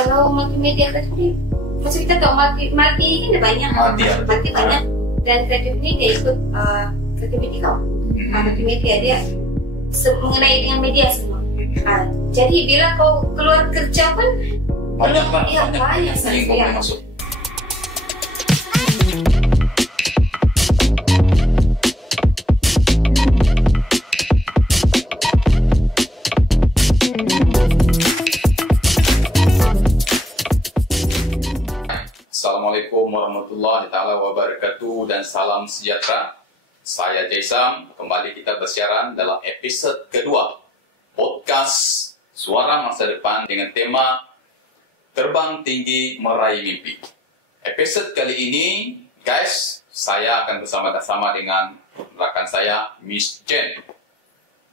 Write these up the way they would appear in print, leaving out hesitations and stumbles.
Kalau multimedia tadi, maksud kita tahu multi ini ada banyak, multi banyak, dan kreatif ini dia ikut kreativiti kau. Multimedia dia mengenai dengan media semua. Jadi bila kau keluar kerja pun banyak sekali yang masuk. Assalamualaikum warahmatullahi wabarakatuh dan salam sejahtera. Saya Jaisam, kembali kita bersiaran dalam episode kedua podcast Suara Masa Depan dengan tema Terbang Tinggi Meraih Mimpi. Episode kali ini, guys, saya akan bersama-sama dengan rekan saya, Miss Jen.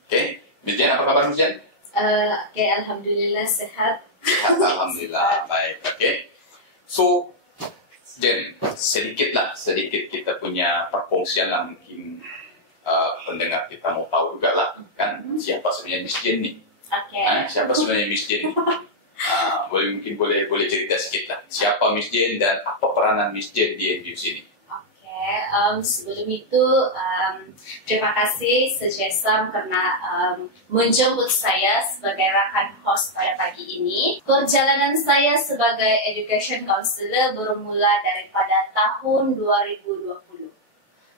Oke, Miss Jen, apa kabar Miss Jen? Oke, alhamdulillah sehat. Alhamdulillah, baik. Oke. So, Jen, sedikit kita punya perkongsian lah, mungkin pendengar kita mau tahu juga lah kan siapa sebenarnya Miss Jen nih. Siapa sebenarnya Miss Jen nih? Boleh cerita sedikit lah siapa Miss Jen dan apa peranan Miss Jen di NGO sini. Sebelum itu terima kasih Sejaisam karena menjemput saya sebagai rekan host pada pagi ini. Perjalanan saya sebagai education counselor bermula daripada tahun 2020.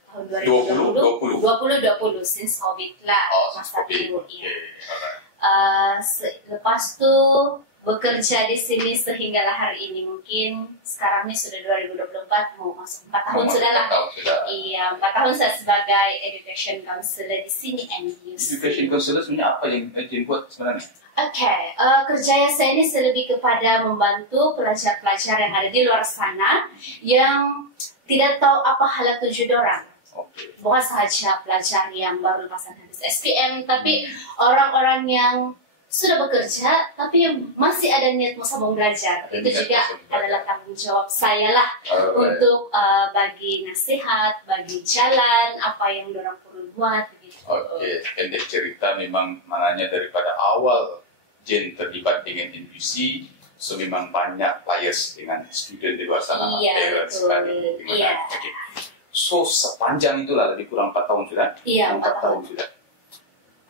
Tahun 2020 since COVID lah, masa itu. Lepas tu bekerja di sini sehinggalah hari ini, mungkin sekarang ini sudah 2024, mau masuk 4 tahun sudah lah. Iya, 4 tahun saya sebagai education counselor di sini NGOs. Education counselor sebenarnya apa yang Jen buat sebenarnya? Kerja saya ini lebih kepada membantu pelajar-pelajar yang ada di luar sana yang tidak tahu apa hala tuju dorang. Bukan sahaja pelajar yang baru lepasan habis SPM, tapi orang-orang yang sudah bekerja tapi yang masih ada niat mau sambung belajar. Itu juga adalah tanggung jawab saya lah untuk bagi nasihat, bagi jalan apa yang dorang perlu buat begitu. Pendek cerita memang mananya daripada awal Jen terlibat dengan NGO, so memang banyak players dengan student di luar sana, parents sekali. So sepanjang itulah lebih kurang 4 tahun sudah. 4 tahun sudah.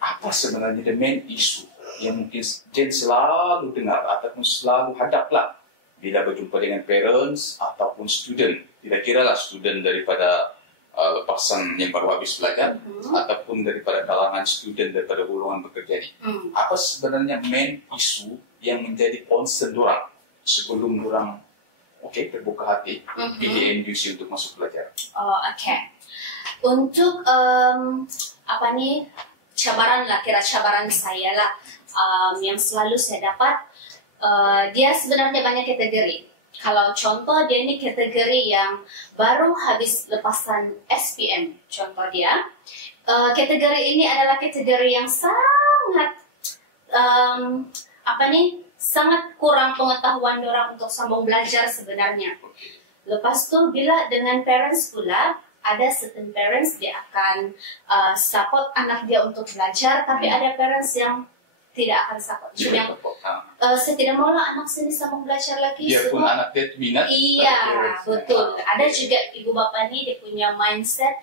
Apa sebenarnya the main issue yang mungkin Jen selalu dengar ataupun selalu hadaplah bila berjumpa dengan parents ataupun student, tidak kira lah student daripada lepasan yang baru habis belajar ataupun daripada kalangan student daripada golongan bekerja ini. Apa sebenarnya main isu yang menjadi concern dorang sebelum dorang terbuka hati pilih NGO untuk masuk belajar? Untuk cabaran saya lah yang selalu saya dapat, dia sebenarnya banyak kategori. Kalau contoh dia ini kategori yang baru habis lepasan SPM, contoh dia. Kategori ini adalah kategori yang sangat sangat kurang pengetahuan orang untuk sambung belajar sebenarnya. Lepas tu bila dengan parents pula, ada certain parents dia akan support anak dia untuk belajar, tapi ada parents yang tidak akan support. Saya tidak mau lah anak saya sambung belajar lagi. Biarpun anak dia minat. Iya, betul. Ada juga ibu bapak ni dia punya mindset,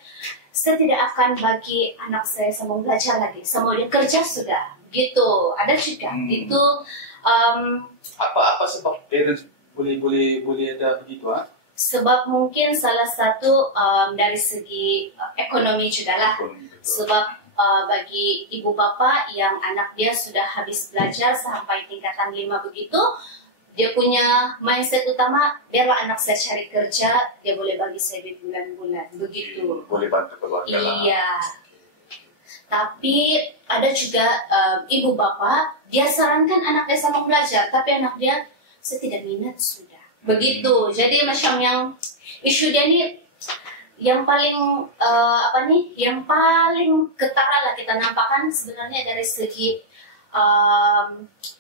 saya tidak akan bagi anak saya sambung belajar lagi. Semua dia kerja sudah. Gitu. Ada juga. Itu apa sebab parents boleh ada begitu? Sebab mungkin salah satu dari segi ekonomi juga lah. Sebab bagi ibu bapa yang anak dia sudah habis belajar sampai tingkatan 5 begitu, dia punya mindset utama, biarlah anak saya cari kerja, dia boleh bagi saya di bulan-bulan begitu. Boleh bantu keluarga lah. Iya. Tapi ada juga ibu bapa, dia sarankan anak dia sama belajar, tapi anak dia saya tidak minat sudah. Begitu. Jadi macam yang isu dia ni yang paling yang paling ketara lah kita nampakkan sebenarnya dari segi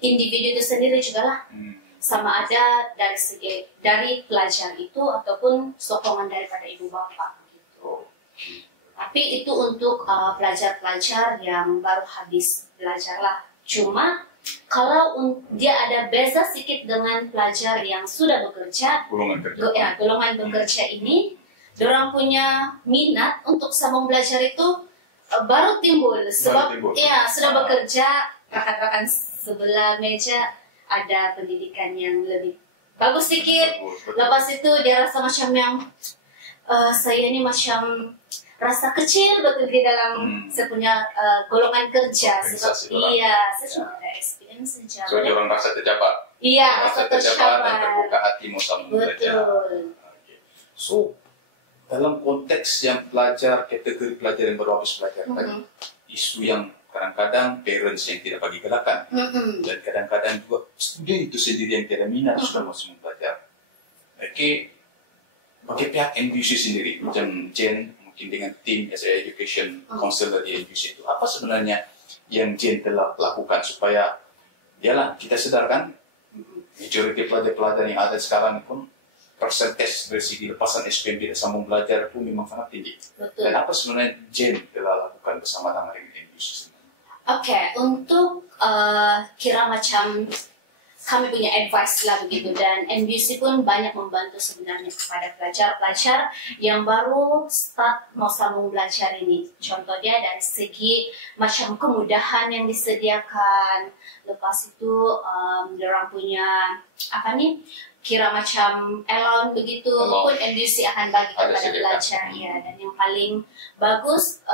individu itu sendiri juga lah. Sama ada dari pelajar itu ataupun sokongan daripada ibu bapa gitu. Tapi itu untuk pelajar-pelajar yang baru habis belajar lah. Cuma kalau dia ada beza sedikit dengan pelajar yang sudah bekerja, golongan bekerja ini, dorang punya minat untuk sambung belajar itu baru timbul sebab ya sudah bekerja, rakan-rakan sebelah meja ada pendidikan yang lebih bagus sedikit. Lepas itu dia rasa macam yang saya ini macam rasa kecil betul di dalam saya punya golongan kerja. Sebab iya, saya cuma ada SPM saja. So dia orang rasa tercapai. Iya, rasa tercapai dan terbuka hati mau sambung belajar. So dalam konteks yang pelajar, kategori pelajar yang baru habis belajar tadi, isu yang kadang-kadang parents yang tidak bagi gerakan, dan kadang-kadang juga student itu sendiri yang tidak minat sudah masuk belajar. Oke, bagi pihak NBC sendiri, macam Jen, mungkin dengan tim SIA Education Council dari NBC itu, apa sebenarnya yang Jen telah lakukan supaya kita sedarkan majoriti pelajar-pelajar yang ada sekarang pun persentase dari segi lepasan SPM tidak sambung belajar pun memang sangat tinggi. Dan apa sebenarnya Jen telah lakukan bersama dengan NBC? Oke, untuk kira macam kami punya advice lah begitu, dan NBC pun banyak membantu sebenarnya kepada pelajar-pelajar yang baru start mau sambung belajar ini. Contohnya dari segi macam kemudahan yang disediakan, lepas itu orang punya kira macam allowance begitu pun NBC akan bagi kepada pelajar ya. Dan yang paling bagus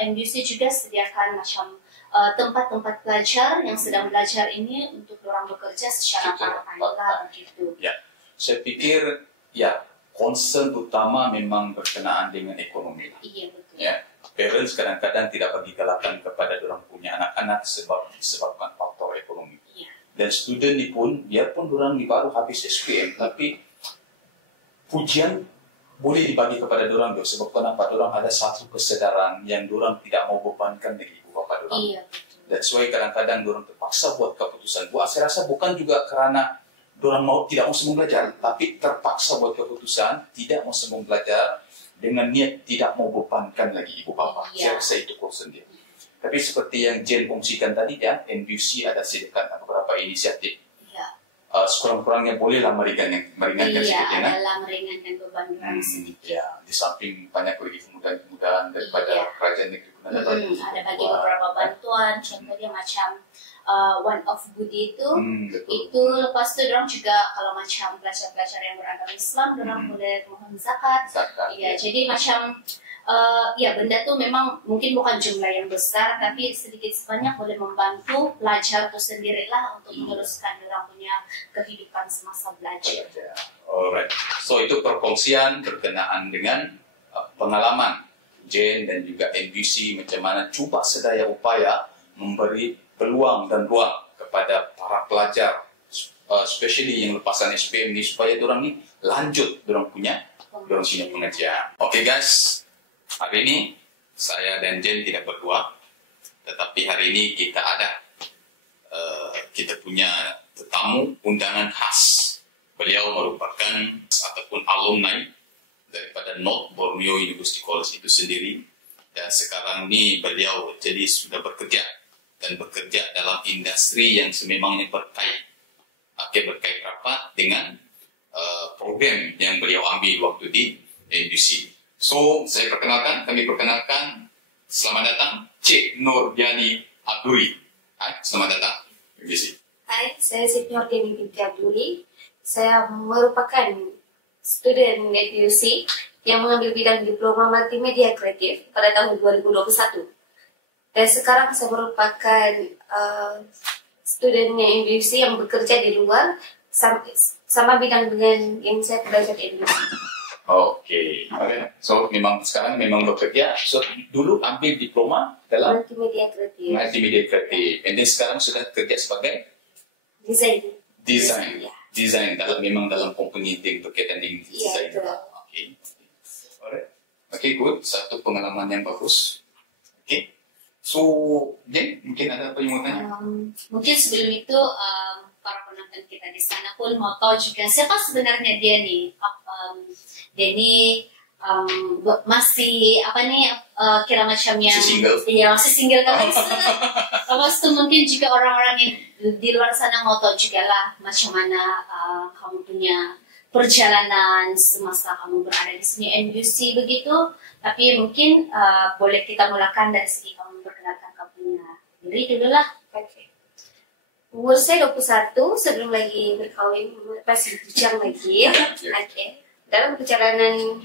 NBC juga sediakan macam tempat-tempat pelajar yang sedang belajar ini untuk orang bekerja secara part-time begitu. Ya, saya pikir concern utama memang berkenaan dengan ekonomi. Iya betul. Ya, parents kadang-kadang tidak bagi galakan kepada orang punya anak-anak disebabkan faktor ekonomi. Iya. Dan student ni pun, biarpun orang ni baru habis SPM, tapi pujian boleh dibagi kepada orang tu sebab kenapa orang ada satu kesadaran yang orang tidak mau bebankan lagi ibu bapa orang. Iya. That's why kadang-kadang orang terpaksa buat keputusan. Saya rasa bukan juga kerana orang tidak mau sambung belajar, tapi terpaksa buat keputusan tidak mau sambung belajar dengan niat tidak mau bebankan lagi ibu bapa. Saya rasa itu concern dia. Tapi seperti yang Jen kongsikan tadi, NBC ada sediakan beberapa inisiatif. Sekurang-kurangnya bolehlah meringankan sedikit. Iya, adalah meringankan beban orang sedikit. Ya, di samping banyak lagi kemudahan daripada kerajaan negeri pun ada bagi beberapa bantuan, contohnya macam one of goodie itu lepas itu orang juga kalau macam pelajar-pelajar yang beragama Islam, orang boleh mohon zakat. Ya, jadi macam benda tu memang mungkin bukan jumlah yang besar, tapi sedikit sebanyak boleh membantu pelajar itu sendirilah untuk meneruskan orang punya kehidupan semasa belajar. Alright, so itu perkongsian berkenaan dengan pengalaman Jen dan juga NBC macam mana cuba sedaya upaya memberi peluang dan ruang kepada para pelajar, especially yang lepasan SPM ni supaya orang ni lanjut orang punya pengajian. Okay guys. Hari ini saya dan Jen tidak berdua, tetapi hari ini kita punya tetamu undangan khas. Beliau merupakan ataupun alumni daripada North Borneo University College itu sendiri, dan sekarang ini beliau jadi sudah bekerja dalam industri yang sememangnya berkait rapat dengan program yang beliau ambil waktu di NBC. So, kami perkenalkan, selamat datang Cik Nurdiani Abduri. Hai, selamat datang. Hai, saya Cik Nurdiani binti Abduri. Saya merupakan student NBC yang mengambil bidang diploma multimedia kreatif pada tahun 2021. Dan sekarang saya merupakan student NBC yang bekerja di luar sama bidang dengan yang saya belajar di NBC. Oke. So sekarang memang bekerja. So dulu ambil diploma dalam multimedia kreatif. And then sekarang sudah kerja sebagai desain dalam company yang berkaitan dengan desain. Oke. Alright. Oke, good. Satu pengalaman yang bagus. Oke. So, Jen, mungkin ada apa yang mau tanya? Mungkin sebelum itu para penonton kita di sana pun mau tahu juga siapa sebenarnya dia nih. Dia ini masih kira macamnya masih single? Iya, masih single kan? Lepas itu mungkin juga orang-orang yang di luar sana mau tahu juga lah macam mana kamu punya perjalanan semasa kamu berada di sini NUC begitu. Tapi mungkin boleh kita mulakan dari segi kamu perkenalkan kamu punya diri dulu lah. Oke. Umur saya 21, sebelum lagi berkahwin, masih bujang lagi. Oke. Dalam perjalanan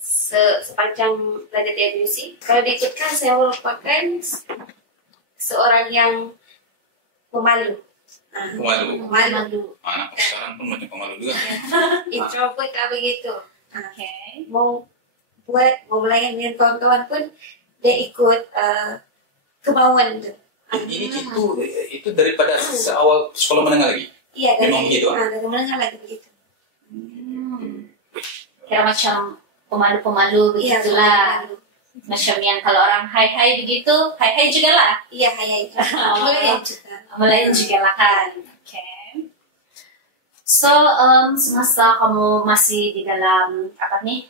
sepanjang belajar di NUC, kalau diikutkan saya merupakan seorang yang pemalu. Pemalu. Anak sekarang pun banyak pemalu juga. Introvert lah begitu. Okay. Mau melayani dengan kawan-kawan pun dia ikut kemauan tu. Ini itu daripada seawal sekolah menengah lagi. Iya, memang begitu. Dari menengah lagi begitu. Kira macam pemalu-pemalu begitulah. Iya, Macam yang kalau orang hai-hai begitu, hai-hai juga lah. iya, Melayan juga. Melayan juga lah kan. Okay. So, semasa kamu masih di dalam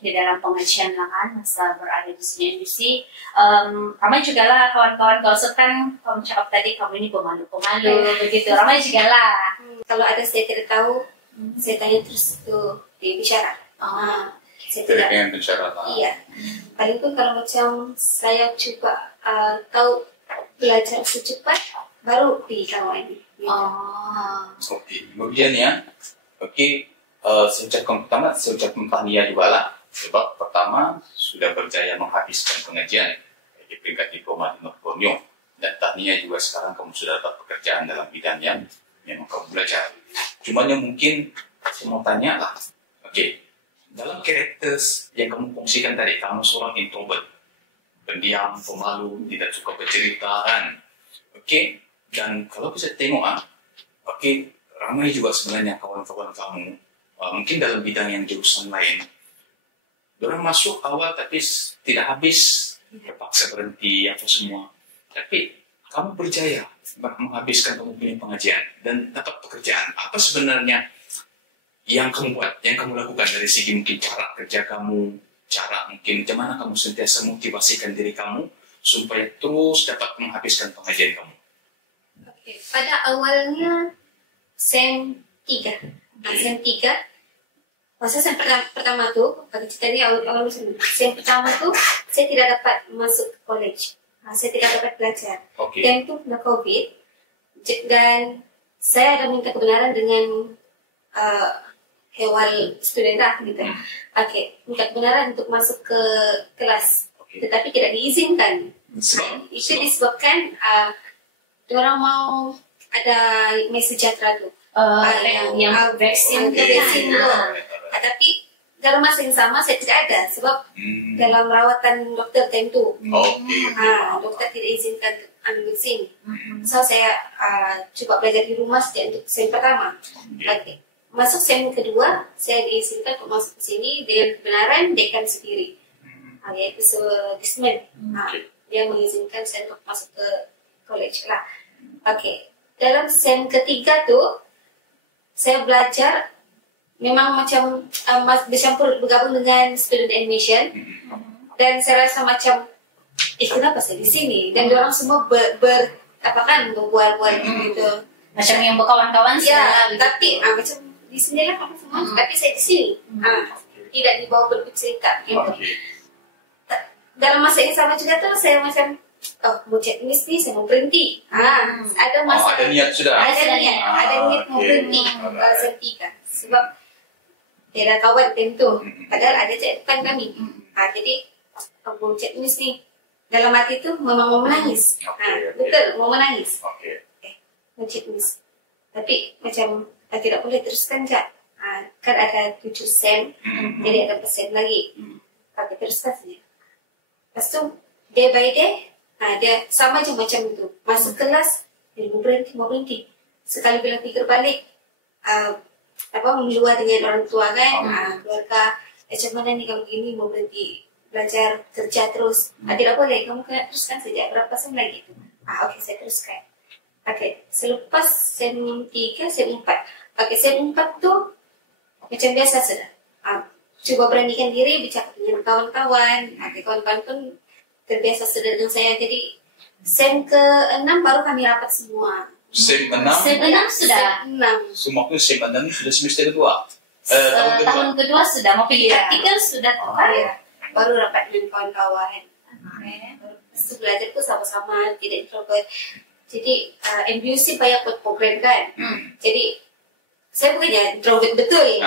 di dalam pengajian lah kan, masa berada di sini NUC, ramai juga lah kawan-kawan kalau kan kamu cakap tadi kamu ini pemalu-pemalu begitu, ramai juga lah. Kalau ada saya tidak tahu, saya tanya terus tuh di bicara. Saya tidak dengan bicara. Iya. Paling pun kalau macam saya coba tahu belajar secepat, baru di kawan ini. Oke, kemudian ya, saya ucapkan tahniah juga lah. Sebab pertama sudah berjaya menghabiskan pengajian di peringkat diploma di North Borneo, dan tahniah juga sekarang kamu sudah dapat pekerjaan dalam bidang yang memang kamu belajar. Cuma yang mungkin saya mau tanya lah, dalam karakter yang kamu fungsikan tadi, kamu seorang introvert, pendiam, pemalu, tidak suka bercerita kan, dan kalau bisa tengok ramai juga sebenarnya kawan-kawan kamu, mungkin dalam bidang yang jurusan lain, orang masuk awal tapi tidak habis, terpaksa berhenti apa semua, tapi kamu berjaya menghabiskan kamu punya pengajian dan dapat pekerjaan. Apa sebenarnya yang kamu buat, yang kamu lakukan dari segi mungkin cara kerja kamu, cara mungkin bagaimana kamu sentiasa motivasikan diri kamu supaya terus dapat menghabiskan pengajian kamu? Pada awalnya SEM 3. SEM 3, masa SEM pertama tuh, pada cerita dia awal SEM pertama tuh, saya tidak dapat masuk ke college. Saya tidak dapat belajar. Dan itu kena COVID, dan saya ada minta kebenaran dengan Hewal student lah gitu. Minta kebenaran untuk masuk ke kelas, tetapi tidak diizinkan. Itu disebabkan orang mau ada mes sejahtera tu, yang vaksin dulu. Tapi dalam masa yang sama saya tidak ada, sebab dalam rawatan dokter tentu, dokter tidak izinkan ambil vaksin. So saya coba belajar di rumah sejak untuk SEM pertama. Masuk SEM kedua, saya diizinkan untuk masuk ke sini dengan kebenaran dekan sendiri, yaitu Dismen. Dia mengizinkan saya untuk masuk ke college lah. Dalam SEM ketiga tuh, saya belajar memang macam bercampur bergabung dengan student admission, dan saya rasa macam kenapa saya di sini, dan orang semua berbual gitu, macam yang berkawan-kawan ya, tapi macam di sini lah kamu semua, tapi saya di sini, tidak dibawa bercerita gitu. Dalam masa yang sama juga tuh saya macam mau checklist nih, saya mau berhenti. Ada masa, ada niat sudah. Ada niat mau berhenti SEM 3, sebab tidak ada kawan tentu. Padahal ada cek depan kami. Jadi mau checklist nih, dalam hati itu memang mau menangis. Betul, mau menangis. Mau checklist, tapi macam tidak boleh teruskan Cak. Kan ada 7 SEM, jadi ada persen lagi. Tapi teruskan saja. Lepas tu day by day, dia sama je macam itu. Masuk kelas, dia mau berhenti. Sekali bila pikir balik, meluar dengan orang tua kan, keluarga, macam mana ni kalau gini mau berhenti belajar, kerja terus. Tidak boleh, kamu kena teruskan saja. Berapa SEM lagi tu? Saya teruskan. Selepas SEM 3, SEM 4. SEM 4 tu macam biasa sudah. Cuba beranikan diri, bicara dengan kawan-kawan. Kawan-kawan pun terbiasa sudah dengan saya. Jadi Sem ke-6 baru kami rapat semua. Sem 6? Sem 6 sudah. Sem 6. Semua itu sem 6 sudah semester kedua? Tahun kedua sudah, mau pilih praktikal sudah. Iya. Baru rapat dengan kawan-kawan. Terus belajar tuh sama-sama, tidak introvert. Jadi MBUC banyak buat program kan. Jadi saya bukannya introvert betul.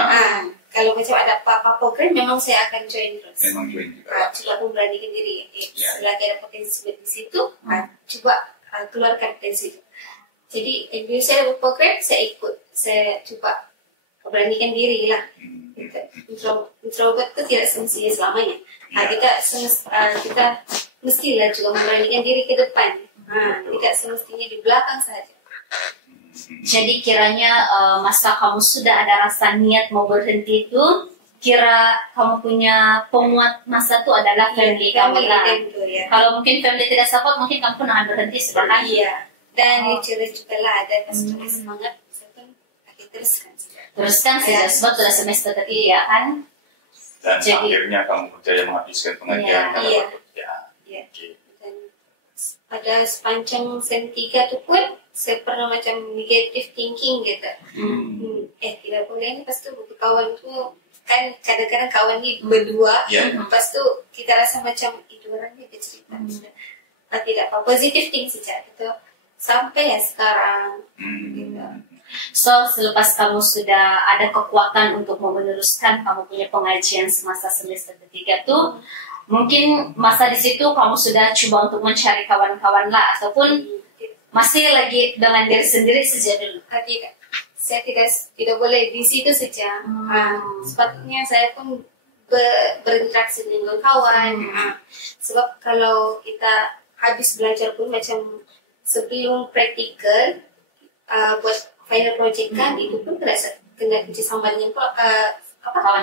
Kalau macam ada apa-apa program, memang saya akan join terus. Memang join juga. Coba memberanikan diri. Selagi ada potensi di situ, coba keluarkan potensi itu. Jadi MBUC ada buat program, saya ikut. Saya coba memberanikan diri lah. Introvert itu tidak semestinya selamanya. Kita mestilah juga memberanikan diri ke depan. Tidak semestinya di belakang saja. Jadi kiranya masa kamu sudah ada rasa niat mau berhenti itu, kira kamu punya penguat masa itu adalah family kamu lah. Ya. Kalau mungkin family tidak support, mungkin kamu pun akan berhenti sudah kan? Iya. Dan juga lah ada semangat, saya pun akan teruskan. Teruskan saja, sebab sudah semester ketiga kan? Dan akhirnya kamu berjaya menghabiskan pengajian karena pekerjaan. Iya. Dan pada sepanjang sem 3 itu pun saya pernah macam negative thinking gitu. Tidak boleh ini, pas tuh buku kawan tuh kan kadang-kadang kawan ini berdua, pas tuh kita rasa macam itu orangnya dia cerita tidak apa, positive thinking saja gitu sampai ya sekarang. Gitu. So, selepas kamu sudah ada kekuatan untuk meneruskan kamu punya pengajian semasa semester ketiga tuh, mungkin masa di situ kamu sudah coba untuk mencari kawan-kawan lah, ataupun masih lagi dengan diri sendiri saja dulu? Tidak, saya tidak boleh di situ saja. Sepatutnya saya pun berinteraksi dengan kawan. Sebab kalau kita habis belajar pun macam sebelum praktikal buat final project kan, itu pun kena kerjasama dengan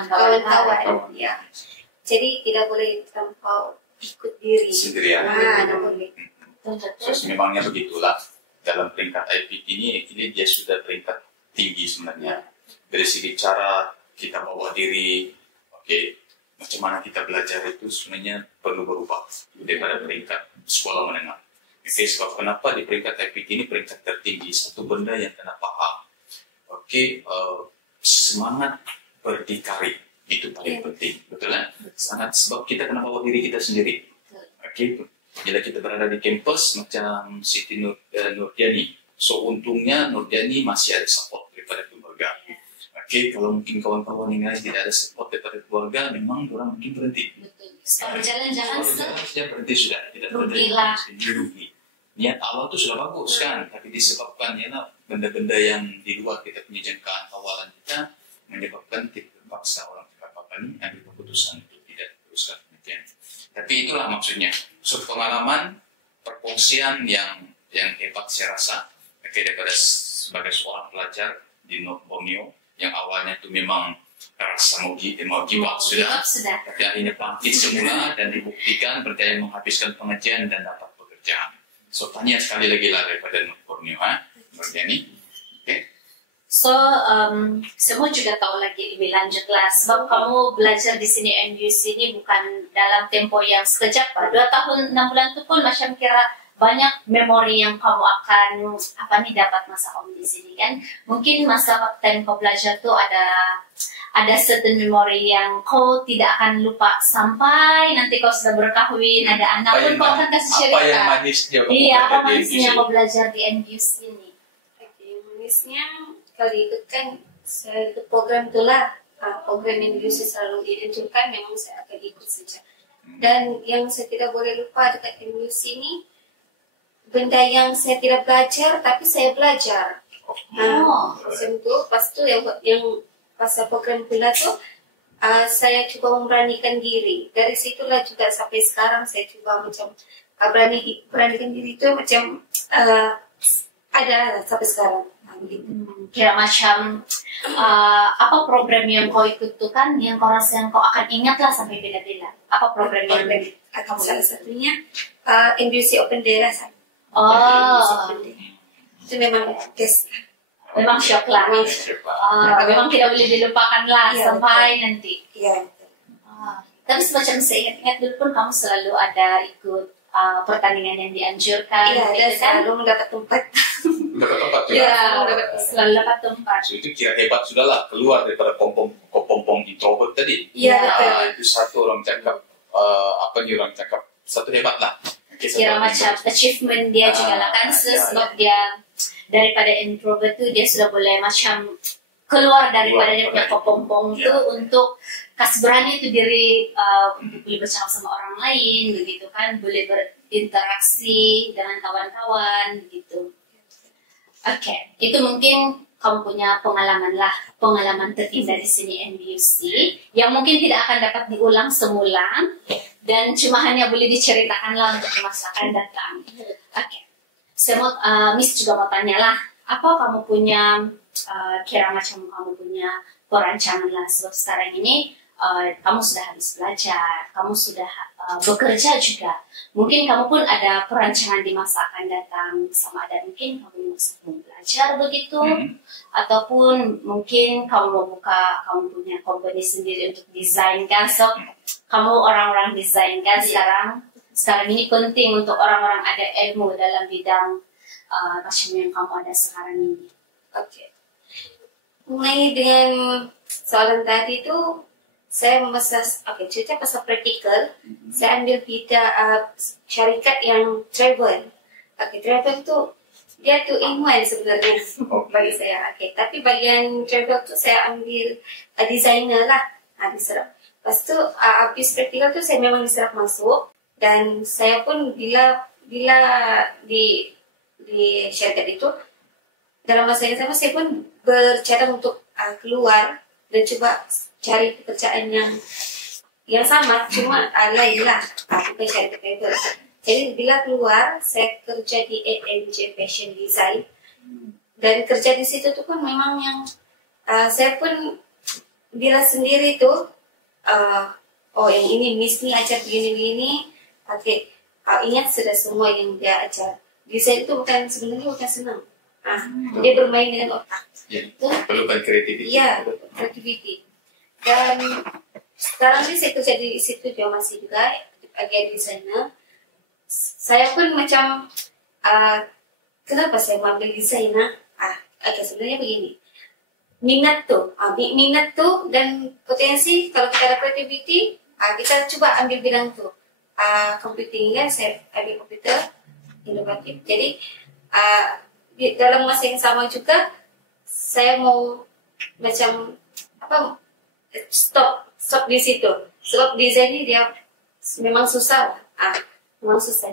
kawan-kawan. Ya. Jadi tidak boleh tanpa ikut diri. Sendirian. Tidak boleh. Terus memangnya begitulah dalam peringkat IPT ini dia sudah peringkat tinggi sebenarnya. Dari segi cara kita bawa diri, macam mana kita belajar itu sebenarnya perlu berubah daripada peringkat sekolah menengah. Sebab kenapa di peringkat IPT ini peringkat tertinggi, satu benda yang kena paham. Semangat berdikari itu paling penting, betul kan? Sangat, sebab kita kena bawa diri kita sendiri. Bila kita berada di kampus macam Siti Nurdiani, so untungnya Nurdiani masih ada support daripada keluarga. Kalau mungkin kawan-kawan yang lain tidak ada support daripada keluarga, memang orang mungkin berhenti. Betul. Berjalan-jalan saja berhenti sudah, tidak rugi. Niat awal itu sudah bagus kan, tapi disebabkan benda-benda yang di luar kita punya jangkaan awalan kita menyebabkan kita terpaksa orang apa ini ambil keputusan untuk tidak teruskan penelitian. Tapi itulah maksudnya. Pengalaman perkongsian yang hebat saya rasa daripada sebagai seorang pelajar di North Borneo yang awalnya itu memang rasa mau give up sudah, tapi akhirnya bangkit semula dan dibuktikan berjaya menghabiskan pengajian dan dapat pekerjaan. So tanya sekali lagi lah daripada North Borneo, Nurdiani. So, semua juga tahu lagi lebih lanjut lah, sebab kamu belajar di sini MBUC ini bukan dalam tempo yang sekejap, 2 tahun 6 bulan itu pun macam kira banyak memori yang kamu akan dapat masa kamu di sini kan. Mungkin masa waktu kau belajar tuh ada certain memori yang kau tidak akan lupa sampai nanti kau sudah berkahwin, ada anak pun kau akan kasih cerita. Apa yang manisnya? Apa manisnya kau belajar di MBUC ini? Manisnya kali ikut kan saya ikut program itulah, program yang selalu dianjurkan, memang saya akan ikut saja. Dan yang saya tidak boleh lupa dekat MBUC ini, benda yang saya tidak belajar tapi saya belajar. Macam tu, pas tu yang pasal program pula tu, saya coba memberanikan diri. Dari situlah juga sampai sekarang saya coba macam beranikan diri itu macam ada sampai sekarang. Kira macam apa program yang kau ikut tu kan, yang kau rasa yang kau akan ingat lah sampai bila-bila? Apa program yang salah satunya MBUC Open Day lah. Itu memang memang shock lah. Memang tidak boleh dilupakan lah sampai nanti. Iya. Tapi semacam saya ingat-ingat dulu pun kamu selalu ada ikut pertandingan yang dianjurkan. Iya, dan selalu mendapat tempat. Dapat tempat juga. Iya, selalu dapat tempat. So, itu kira hebat sudahlah, keluar daripada kepompong introvert tadi. Iya, betul. Itu satu orang cakap, orang cakap, satu hebat lah. Kira macam achievement dia juga lah kan, sebab dia daripada introvert tu dia sudah boleh macam keluar daripada dia punya kepompong tu untuk kasih berani tu diri untuk boleh bercakap sama orang lain begitu kan, boleh berinteraksi dengan kawan-kawan begitu. Oke, itu mungkin kamu punya pengalaman terindah di sini NBUC yang mungkin tidak akan dapat diulang semula dan cuma hanya boleh diceritakan lah untuk masa akan datang. Oke, saya mau Miss juga mau tanya lah, apa kamu punya kira macam kamu punya perancangan lah, sebab sekarang ini kamu sudah habis belajar, kamu sudah bekerja juga. Mungkin kamu pun ada perancangan di masa akan datang, sama ada mungkin kamu mau belajar begitu, ataupun mungkin kamu mau buka, kamu punya company sendiri untuk desain kan, so kamu orang-orang desain kan sekarang ini penting untuk orang-orang ada ilmu dalam bidang macam yang kamu ada sekarang ini. Oke. Mulai dengan soalan tadi itu, saya cerita pasal praktikal. Saya ambil syarikat yang travel. Travel itu dia tu in-one sebenarnya bagi saya. Tapi bagian travel tu saya ambil designer lah. Diserap. Lepas tu habis praktikal tu saya memang diserap masuk, dan saya pun bila di syarikat itu, dalam masa yang sama saya pun bercadang untuk keluar dan coba cari pekerjaan yang sama, cuma lain lah, bukan syarikat travel. Jadi bila keluar, saya kerja di ANJ Fashion Design, dan kerja di situ tu pun memang yang saya pun bila sendiri tu, yang ini Miss ni ajar begini-begini, ingat sudah semua yang dia ajar. Desain itu sebenarnya bukan senang. Dia bermain dengan otak. Perlukan kreativitas. Iya, kreativiti. Dan sekarang ini saya kerja di situ juga masih juga bagian desainer. Saya pun macam kenapa saya mengambil desainer? Sebenarnya begini. Minat tuh dan potensi, kalau kita ada kreativiti, kita coba ambil bidang tuh. Computing kan, saya ambil komputer inovatif. Jadi dalam masa yang sama juga saya mau macam stop di situ, sebab desain ini dia memang susah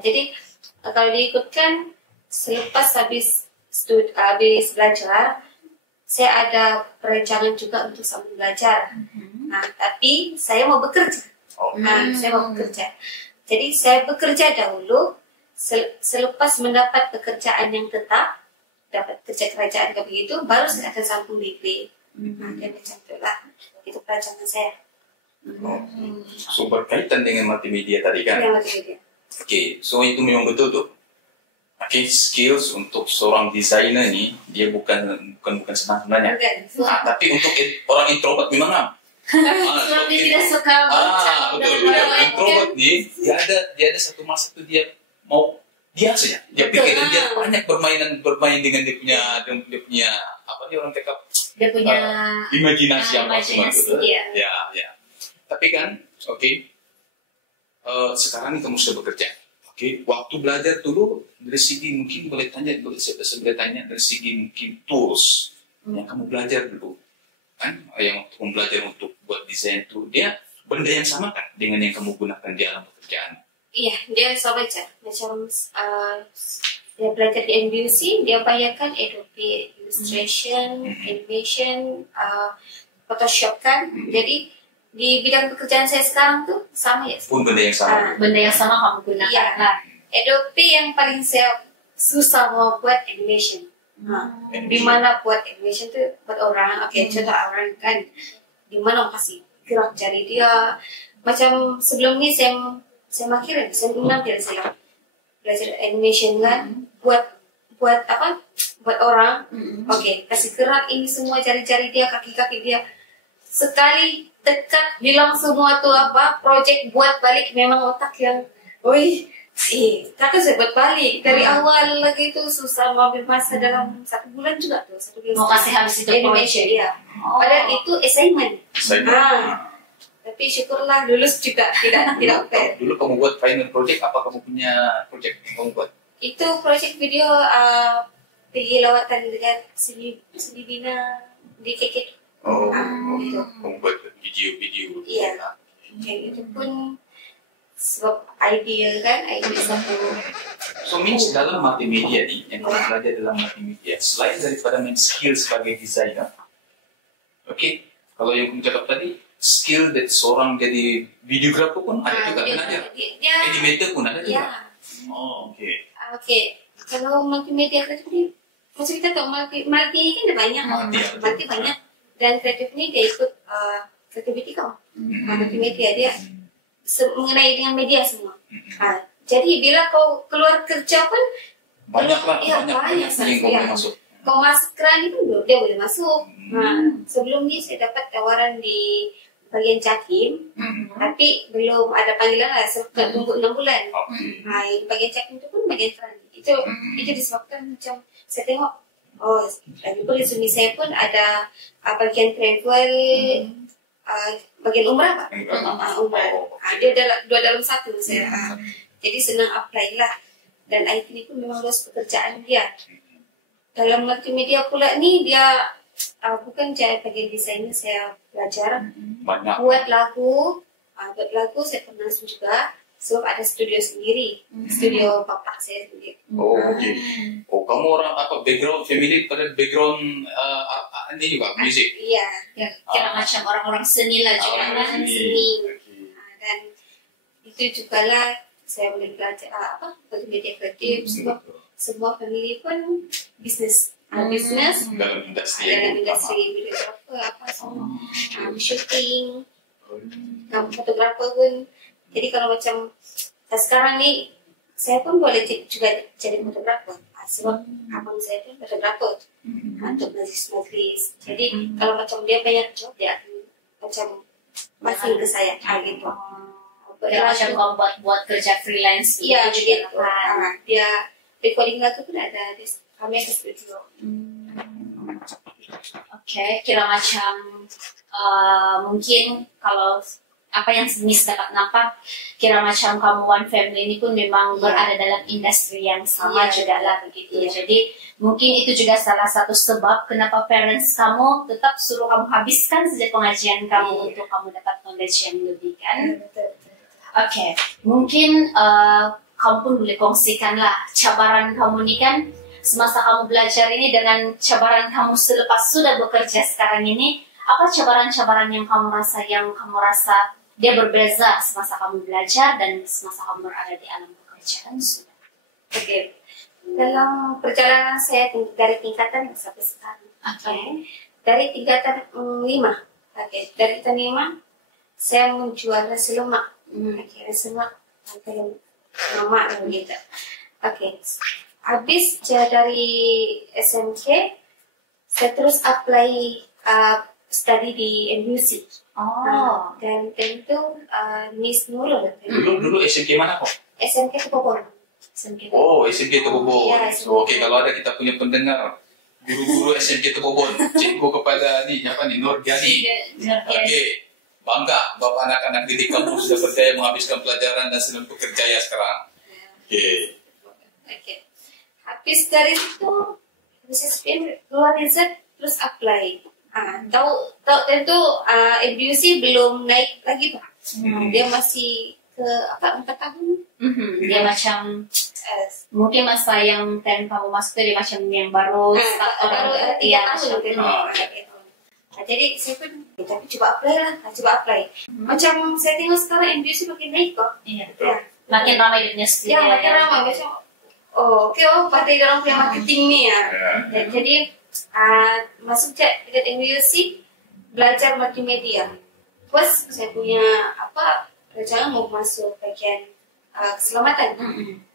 jadi kalau diikutkan selepas habis belajar, saya ada perencanaan juga untuk sambil belajar. Tapi saya mau bekerja. Jadi saya bekerja dahulu, selepas mendapat pekerjaan yang tetap, dapat kerja kerajaan begitu, baru saya akan sambung degree. Dan macam itulah, itu perancangan saya. So berkaitan dengan multimedia tadi kan? Ya, multimedia. So itu memang betul tuh. Skills untuk seorang desainer ni dia bukan senang sebenarnya. Tapi untuk orang introvert memang Sebab dia tidak suka betul. Introvert ni dia ada satu masa tu dia mau biasa ya. Dia pikir dia banyak bermain dengan dia punya apa dia orang cakap, dia punya imajinasi dia. Ya. Tapi kan, sekarang ini kamu sudah bekerja. Waktu belajar dulu dari segi mungkin boleh tanya dari segi mungkin tools yang kamu belajar dulu, kan? Yang kamu belajar untuk buat desain itu dia benda yang sama kan dengan yang kamu gunakan di alam pekerjaan? Iya, dia sama aja. Macam dia belajar di NBUC, dia bayarkan Adobe Illustration, Animation, Photoshop kan. Jadi di bidang pekerjaan saya sekarang tuh sama ya. Pun benda yang sama. Benda yang sama kamu gunakan. Iya. Adobe yang paling saya susah mau buat animation. Di mana buat animation tuh buat orang, contoh orang kan, di mana kasih gerak jari dia. Macam sebelum ini saya makin saya 6 dia saya belajar animation kan, buat apa? Buat orang. Kasih gerak ini semua jari-jari dia, kaki-kaki dia. Sekali dekat bilang semua tuh project buat balik, memang otak yang Kakak saya buat balik dari awal lagi itu susah, mau ambil masa dalam 1 bulan juga tuh, 1 bulan. Mau kasih habis itu project. Ya. Padahal itu assignment. Tapi syukurlah lulus juga, tidak fail. Dulu kamu buat final project, apa kamu punya project yang kamu buat? Itu project video pergi lawatan dengan seni bina di KK. Gitu. Kamu buat video-video. Iya. Kayak itu pun sebab idea satu. So means dalam multimedia nih, yang kamu belajar dalam multimedia, selain daripada main skill sebagai desainer, kalau yang kamu cakap tadi, skill dari seorang jadi videografer pun ada juga, kan ada? Animator pun ada juga? Oke. Kalau multimedia kreatif ini, maksud kita tahu multi kan ada banyak. Multi banyak. Dan kreatif ini dia ikut creativity kau. Multimedia dia mengenai dengan media semua. Jadi bila kau keluar kerja pun banyak yang kau masuk. Kau masuk keran itu dia boleh masuk. Sebelum ini saya dapat tawaran di bagian Jatim, tapi belum ada panggilan lah, sebab tunggu 6 bulan. Bagian Jatim itu pun bagian keran. Itu disebabkan macam saya tengok, lagi pun resume saya pun ada bagian travel, bagian umrah Pak. Umrah. Dia dua dalam satu saya. Jadi senang apply lah. Dan IT ini pun memang luas pekerjaan dia. Dalam multimedia pula ni dia bukan jadi bagian desainnya, saya belajar buat lagu. Buat lagu saya pernah juga. Sebab ada studio sendiri, studio bapak saya sendiri. Kamu orang apa background family pada background ini juga musik? Iya. Kira macam orang-orang seni lah juga kan. Seni. Dan itu juga lah saya boleh belajar multimedia kreatif. Sebab semua family pun bisnes. Bisnes dalam industri videografer semua, shooting, fotografer pun. Jadi kalau macam sekarang ni saya pun boleh juga jadi fotografer. Sebab abang saya pun fotografer untuk majlis. Jadi kalau macam dia banyak job, dia macam masih ke saya gitu. Dia macam kau buat kerja freelance. Iya, jadi dia recording lagu pun ada. Kami ada studio. Kira macam mungkin kalau apa yang Miss dapat nampak, kira macam kamu One Family ini pun memang berada dalam industri yang sama juga lah begitu. Jadi mungkin itu juga salah satu sebab kenapa parents kamu tetap suruh kamu habiskan saja pengajian kamu untuk kamu dapat knowledge yang lebih kan. Mungkin kamu pun boleh kongsikan lah cabaran kamu ni kan, semasa kamu belajar ini dengan cabaran kamu selepas sudah bekerja sekarang ini, apa cabaran-cabaran yang kamu rasa dia berbeza semasa kamu belajar dan semasa kamu berada di alam pekerjaan sudah? Dalam perjalanan saya dari tingkatan sampai sekarang. Dari tingkatan 5. Dari tingkatan 5 saya menjual nasi lemak. Nasi lemak mama gitu. Habis dari SMK saya terus apply study di NUC. Dan tentu Miss Nurul. Dulu SMK mana kok? SMK Tepobon. SMK Tepobon. Kalau ada kita punya pendengar guru-guru SMK Tepobon, cikgu kepada Nur Giani. Bangga Bapak anak-anak didik kamu sudah berdaya menghabiskan pelajaran dan sedang bekerja ya sekarang. Habis dari itu bisa keluar result terus apply. Tahu tentu NBUC belum naik lagi Pak. Dia masih ke 4 tahun. Dia macam mungkin masa yang kamu masuk dia macam yang baru baru 3 tahun. Jadi saya pun tapi coba apply. Macam saya tengok sekarang NBUC makin naik kok. Makin ramai dunia studio. Makin ramai macam partai orang punya marketing ni ya. Jadi masuk dekat NUC belajar multimedia. Terus saya punya rencana mau masuk bagian keselamatan.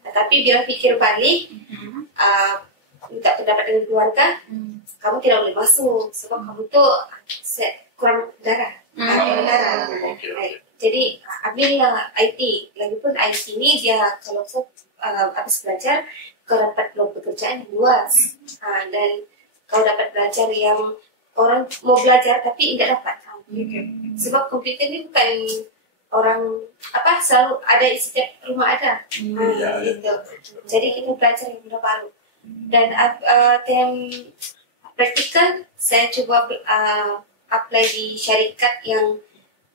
Tapi bila pikir balik, minta pendapat dengan keluarga, kamu tidak boleh masuk sebab kamu tuh kurang darah. Jadi ambillah IT, lagipun IT ini dia kalau habis belajar kau dapat peluang pekerjaan yang luas, dan kau dapat belajar yang orang mau belajar tapi tidak dapat. Sebab komputer ini bukan orang selalu ada di setiap rumah ada, gitu. Jadi kita belajar yang baru. Dan yang praktikal saya coba apply di syarikat yang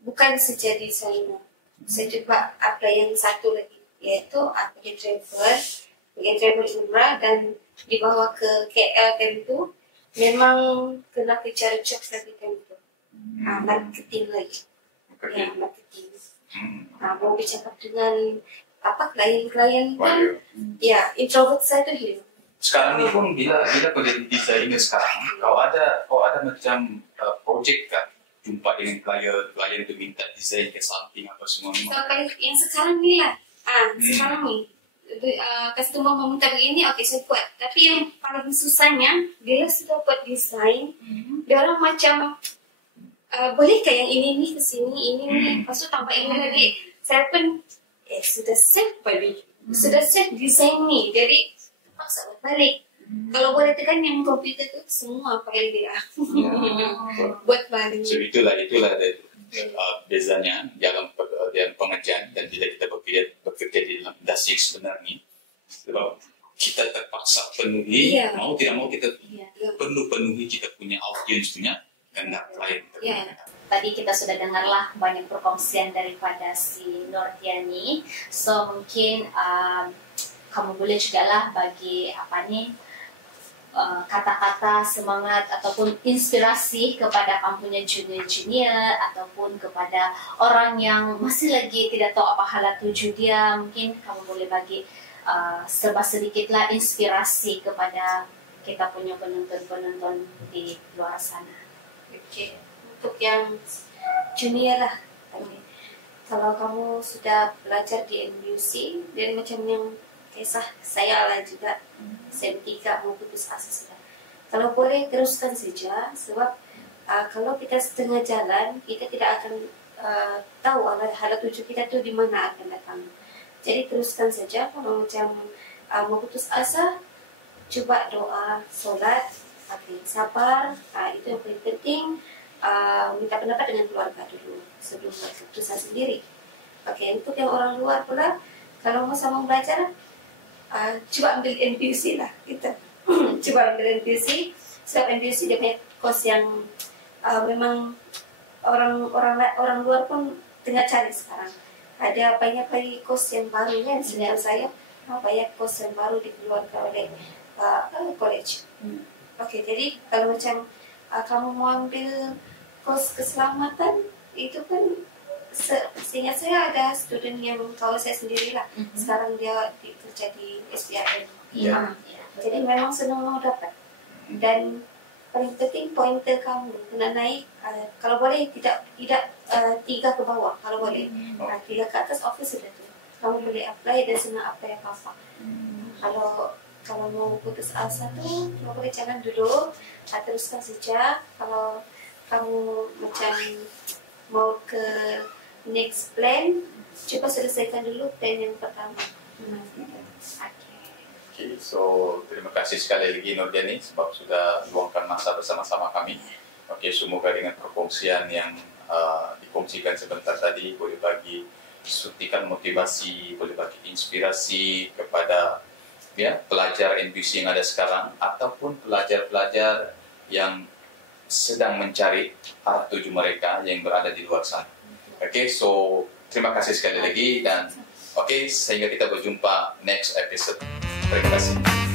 bukan saja desainer. Saya coba apply yang satu lagi, yaitu bagian travel umrah, dan dibawa ke KL tentu memang kena kejar job lagi tentu. Marketing lagi. Ya, marketing. Mau bercakap dengan klien-klien pun, ya introvert saya tu hilang. Sekarang ini pun bila kau jadi desainer sekarang, kau ada macam projek kan? Jumpa dengan klien tu minta desain ke samping apa semua. Yang sekarang ni lah, sekarang ni customer meminta begini, okey saya buat. Tapi yang paling susahnya bila sudah buat desain, dia orang macam bolehkah yang ini ke sini, ini lepas tu tambah ini lagi. Saya pun sudah save balik, sudah save desain ni, jadi terpaksa balik. Kalau boleh tekan yang komputer tu semua pakai dia. Buat balik. So itulah bezanya dalam pengerjaan dan bila kita bekerja di dalam industri sebenarnya, sebab kita terpaksa penuhi, mau tidak mau kita perlu penuhi kita punya audience punya kehendak klien. Tadi kita sudah dengarlah banyak perkongsian daripada si Nordiani. So mungkin kamu boleh juga lah bagi kata-kata semangat ataupun inspirasi kepada kamu punya junior ataupun kepada orang yang masih lagi tidak tahu apa hala tuju dia. Mungkin kamu boleh bagi sedikitlah inspirasi kepada kita punya penonton-penonton di luar sana. Okay. Untuk yang junior lah, kalau kamu sudah belajar di NUC dan macam yang kisah saya lah juga, saya bertiga mau putus asa sudah. Kalau boleh teruskan saja, sebab kalau kita setengah jalan, kita tidak akan tahu hala tuju kita tu di mana akan datang. Jadi teruskan saja. Kalau macam mau putus asa, coba doa, solat, sabar, itu yang paling penting. Minta pendapat dengan keluarga dulu sebelum buat keputusan sendiri. Untuk yang orang luar pula, kalau mau sama belajar, coba ambil NPC lah kita. Coba ambil NPC, sebab NPC dia punya course yang memang orang luar pun tengah cari sekarang. Ada banyak lagi course yang baru kan, senior saya banyak course yang baru dikeluarkan oleh college. Jadi kalau macam kamu mau ambil course keselamatan, itu kan seingat saya ada student yang kawan saya sendirilah. Sekarang dia kerja di SPIM. Jadi memang senang mau dapat. Dan paling penting pointer kamu kena naik. Kalau boleh tidak 3 ke bawah. Kalau boleh 3 ke atas, office sudah tu. Kamu boleh apply dan senang apply apa-apa. Kalau mau putus asa tu, boleh jangan dulu, teruskan saja. Kalau kamu macam mau ke next plan, coba selesaikan dulu plan yang pertama. So terima kasih sekali lagi Nordiani sebab sudah luangkan masa bersama-sama kami. Semoga dengan perkongsian yang dikongsikan sebentar tadi boleh bagi suntikan motivasi, boleh bagi inspirasi kepada pelajar NPC yang ada sekarang ataupun pelajar-pelajar yang sedang mencari arah tuju mereka yang berada di luar sana. So terima kasih sekali lagi dan sehingga kita berjumpa next episode. Terima kasih.